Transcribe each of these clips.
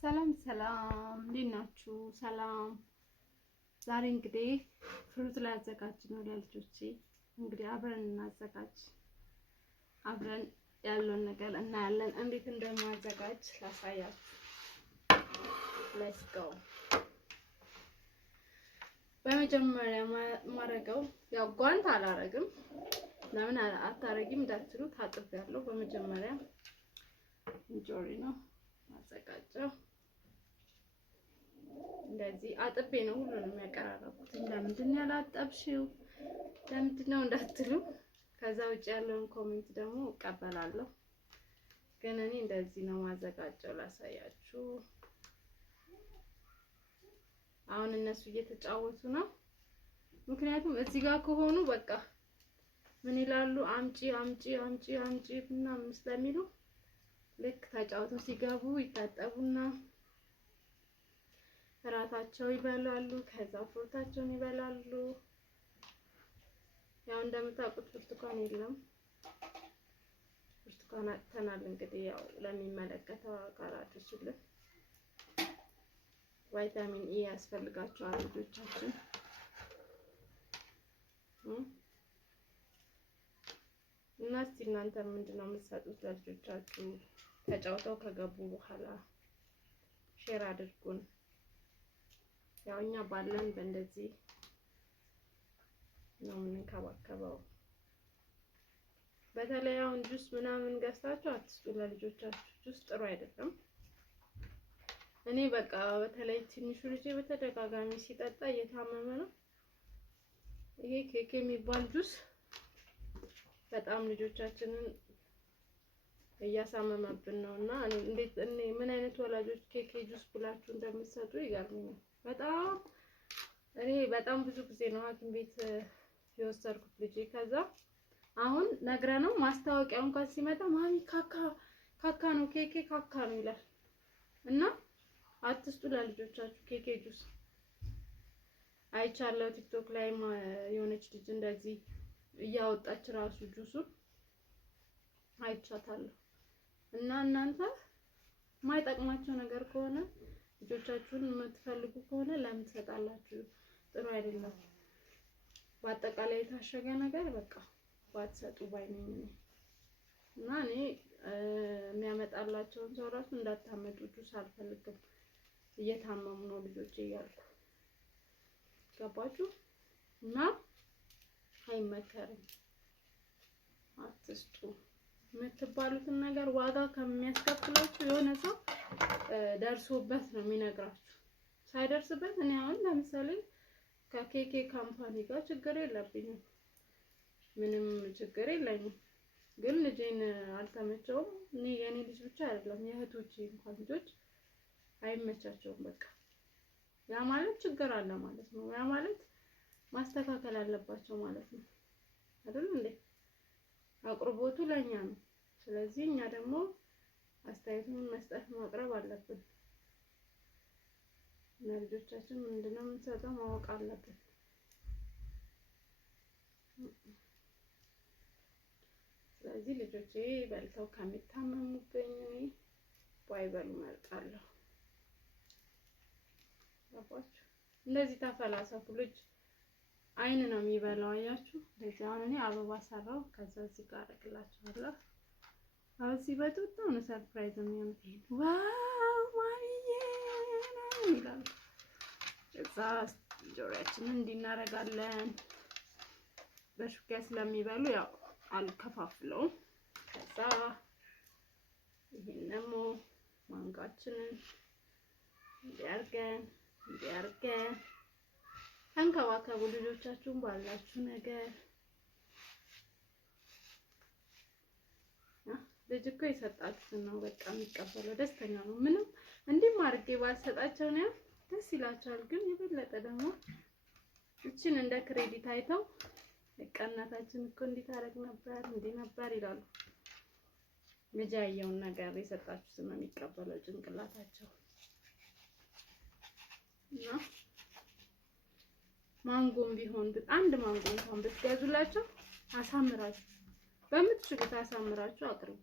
ሰላም እንዴት ናችሁ? ሰላም። ዛሬ እንግዲህ ፍሩት ላዘጋጅ ነው ለልጆቼ። እንግዲህ አብረን እናዘጋጅ። አብረን ያለውን ነገር እናያለን። እንዴት እንደማዘጋጅ ላሳያችሁ። ሌትስ ጎ። በመጀመሪያ ማረገው ያው ጓንት አላረግም። ለምን አታረጊም እንዳትሉ ታጥቤያለሁ። በመጀመሪያ እንጆሪ ነው ማዘጋጀው። እንደዚህ አጥቤ ነው ሁሉንም ያቀራረብኩት። ለምንድን ነው ያላጠብሽው ለምንድን ነው እንዳትሉ፣ ከዛ ውጭ ያለውን ኮሜንት ደግሞ እቀበላለሁ። ግን እኔ እንደዚህ ነው ማዘጋጀው ላሳያችሁ። አሁን እነሱ እየተጫወቱ ነው። ምክንያቱም እዚህ ጋር ከሆኑ በቃ ምን ይላሉ? አምጪ አምጪ አምጪ አምጪ ምናምን ስለሚሉ ልክ ተጫውተው ሲገቡ ይታጠቡና እራታቸው ይበላሉ። ከዛ ፍሩታቸውን ይበላሉ። ያው እንደምታውቁት ብርቱካን የለም። ብርቱካን አጥተናል። እንግዲህ ያው ለሚመለከተው አካል አድርሱልን። ቫይታሚን ኢ ያስፈልጋቸዋል ልጆቻችን። እና እስቲ እናንተ ምንድነው የምትሰጡት ለልጆቻችሁ? ተጫውተው ከገቡ በኋላ ሼር አድርጉን። ያው እኛ ባለን በእንደዚህ ነው የምንከባከበው። በተለይ አሁን ጁስ ምናምን ገዝታችሁ አትስጡ ለልጆቻችሁ። ጁስ ጥሩ አይደለም። እኔ በቃ በተለይ ትንሹ ልጄ በተደጋጋሚ ሲጠጣ እየታመመ ነው። ይሄ ኬክ የሚባል ጁስ በጣም ልጆቻችንን እያሳመመብን ነውና እንዴት ምን አይነት ወላጆች ኬክ ጁስ ብላችሁ እንደምትሰጡ ይገርመኛል። በጣም ብዙ ጊዜ ነው ሐኪም ቤት የወሰድኩት ልጄ። ከዛ አሁን ነግረነው ማስታወቂያው እንኳን ሲመጣ ማሚ ካካ ነው ኬክ ካካ ነው ይላል። እና አትስጡ ለልጆቻችሁ ኬክ ጁስ። አይቻለሁ ቲክቶክ ላይ የሆነች ልጅ እንደዚህ እያወጣች ራሱ ጁሱን አይቻታለሁ። እና እናንተ ማይጠቅማቸው ነገር ከሆነ ልጆቻችሁን የምትፈልጉ ከሆነ ለምን ትሰጣላችሁ? ጥሩ አይደለም። በአጠቃላይ የታሸገ ነገር በቃ ባትሰጡ ባይነኝ ነው። እና እኔ የሚያመጣላቸውን ሰው ራሱ እንዳታመጡ ጁስ አልፈልግም፣ እየታመሙ ነው ልጆቼ እያልኩ። ገባችሁ? እና አይመከርም። አትስጡ የምትባሉትን ነገር ዋጋ ከሚያስከፍላችሁ የሆነ ሰው ደርሶበት ነው የሚነግራችሁ። ሳይደርስበት እኔ አሁን ለምሳሌ ከኬኬ ካምፓኒ ጋር ችግር የለብኝም፣ ምንም ችግር የለኝም። ግን ልጄን አልተመቸውም። እኔ የኔ ልጅ ብቻ አይደለም የእህቶቼ እንኳን ልጆች አይመቻቸውም። በቃ ያ ማለት ችግር አለ ማለት ነው። ያ ማለት ማስተካከል አለባቸው ማለት ነው አይደል እንዴ? አቅርቦቱ ለኛ ነው። ስለዚህ እኛ ደግሞ አስተያየቱን መስጠት ማቅረብ አለብን። ለልጆቻችን ምንድነው የምንሰጠው ማወቅ አለብን። ስለዚህ ልጆቼ በልተው ከሚታመሙብኝ ባይበሉ እመርጣለሁ። ገባችሁ? እንደዚህ ተፈላሰፉ። ልጅ አይን ነው የሚበላው። አያችሁ? ለዚህ አሁን እኔ አበባ ሰራው። ከዛ እዚህ ጋር አደርግላችኋለሁ። አሁን ሲበጡት ነው ሰርፕራይዝ የሚሆነው። ዋው ማሚዬ ይላል። እዛ ጆሮአችንን እንዲናረጋለን። በሹኪያ ስለሚበሉ ያው አልከፋፍለውም። ከዛ ይሄን ደግሞ ማንጋችንን እንዲያርገን ተንከባከቡ ልጆቻችሁን ባላችሁ ነገር። ልጅ እኮ የሰጣችሁትን ነው በቃ የሚቀበለው፣ ደስተኛ ነው። ምንም እንዲህ አድርጌ ባልሰጣቸው ነው ደስ ይላቸዋል። ግን የበለጠ ደግሞ እቺን እንደ ክሬዲት አይተው እናታችን እኮ እንዲህ ታረግ ነበር እንዲህ ነበር ይላሉ። ልጅ ያየውን ነገር የሰጣችሁትን ነው የሚቀበለው ጭንቅላታቸው። እና ማንጎም ቢሆን አንድ ማንጎ እንኳን ብትገዙላቸው አሳምራችሁ በምትችሉት አሳምራችሁ አቅርቡ።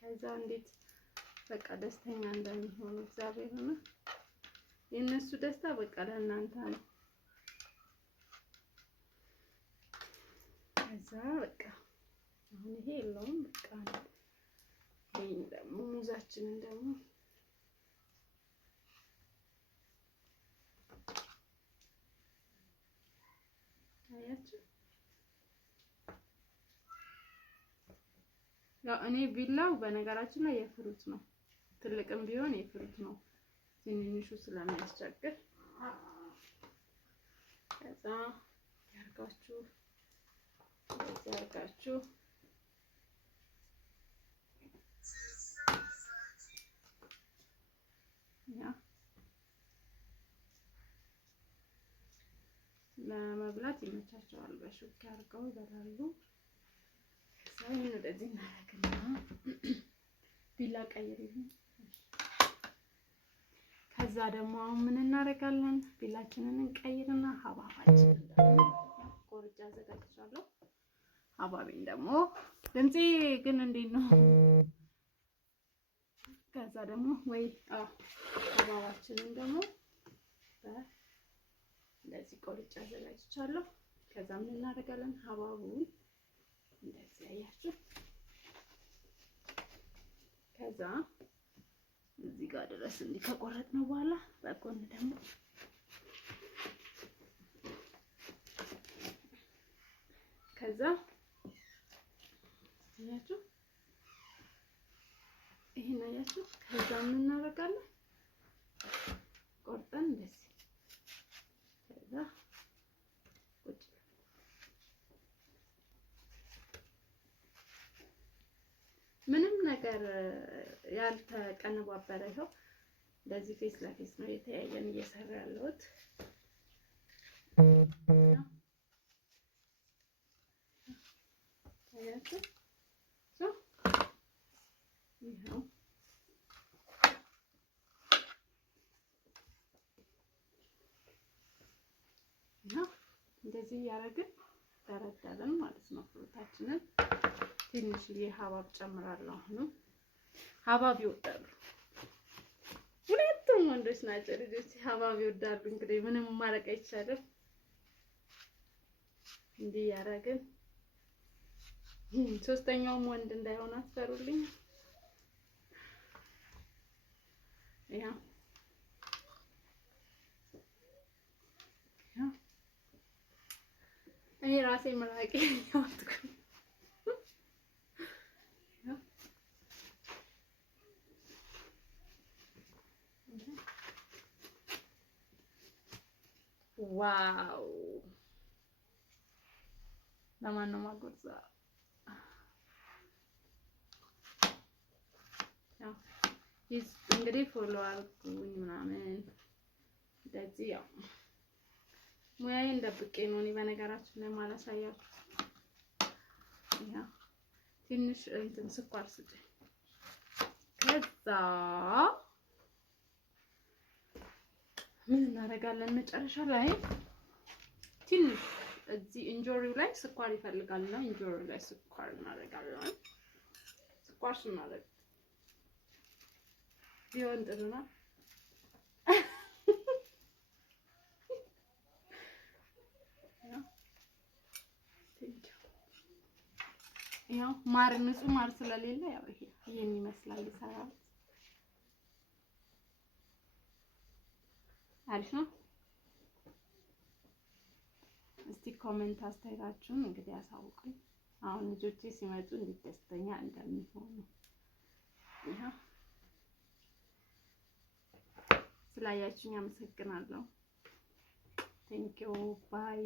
ከዛ እንዴት በቃ ደስተኛ እንደሚሆኑ እግዚአብሔርና የእነሱ ደስታ በቃ ለእናንተ ነው። ከዛ በቃ አሁን ይሄ የለውም በቃ ይሄን ደግሞ ሙዛችንን ደግሞ አያችሁ። ያው እኔ ቢላው በነገራችን ላይ የፍሩት ነው፣ ትልቅም ቢሆን የፍሩት ነው። ትንንሹ ስለሚያስቸግር ከዛ ያርጋችሁ ያርጋችሁ ያ ለመብላት ይመቻቸዋል። በሹካ አድርገው ይበላሉ። ሳይን ወደዚህ እናደርግና ቢላ ቀይሪልኝ። ከዛ ደግሞ አሁን ምን እናደርጋለን? ቢላችንን እንቀይርና ሀባባችንን ደግሞ ቆርጬ አዘጋጅቻለሁ። ሀባቤን ደግሞ ድምጼ ግን እንዴት ነው? ከዛ ደግሞ ወይ ሀባባችንን ደግሞ እንደዚህ ቆርጬ አዘጋጅቻለሁ። ከዛ ምን እናደርጋለን? ሀባቡን እንደዚህ ያያችሁ። ከዛ እዚህ ጋር ድረስ እንዲህ ከቆረጥነው በኋላ በጎን ደግሞ ከዛ አያችሁ ይሄን አያችሁ። ከዛ ምን እናደርጋለን? ቆርጠን እንደዚህ ከዛ ቁጭ ምንም ነገር ያልተቀነባበረ ይኸው እንደዚህ ፌስ ለፌስ ነው የተያየን እየሰራ ያለሁት። አያችሁ ይኸው እንደዚህ እያደረግን ደረደርን ማለት ነው ፍሩታችንን። ትንሽዬ ሀባብ ጨምራለሁ። አሁንም ሀባብ ይወዳሉ፣ ሁለቱም ወንዶች ናቸው ልጆች ሀባብ ይወዳሉ። እንግዲህ ምንም ማድረግ አይቻልም። እንዲህ ያደረግን ሶስተኛውም ወንድ እንዳይሆን አስፈሩልኝ። ያ እኔ ራሴ መራቂ ያወጥኩ ዋው ለማን ነው ማጎርሳ? ያው እንግዲህ ፎሎ አድርጉኝ ምናምን እንደዚህ ያው ሙያዬን ደብቄ ነው እኔ በነገራችን ላይ ማላሳያችሁ። ያ ትንሽ እንትን ስኳር ስጭኝ። ከዛ ምን እናደርጋለን መጨረሻ ላይ ትንሽ እዚህ እንጆሪው ላይ ስኳር ይፈልጋል እና እንጆሪው ላይ ስኳር እናደርጋለን። ስኳር ስናደርግ ቢሆን ጥሩ ነው። ያው ማር ንጹህ ማር ስለሌለ ያው ይሄን ይመስላል ይሰራል። አሪፍ ነው። እስቲ ኮሜንት አስተያየታችሁን እንግዲህ አሳውቁኝ። አሁን ልጆቼ ሲመጡ እንዴት ደስተኛ እንደሚሆኑ ይሄ ስላያችሁኝ አመሰግናለሁ። ቴንኪው ባይ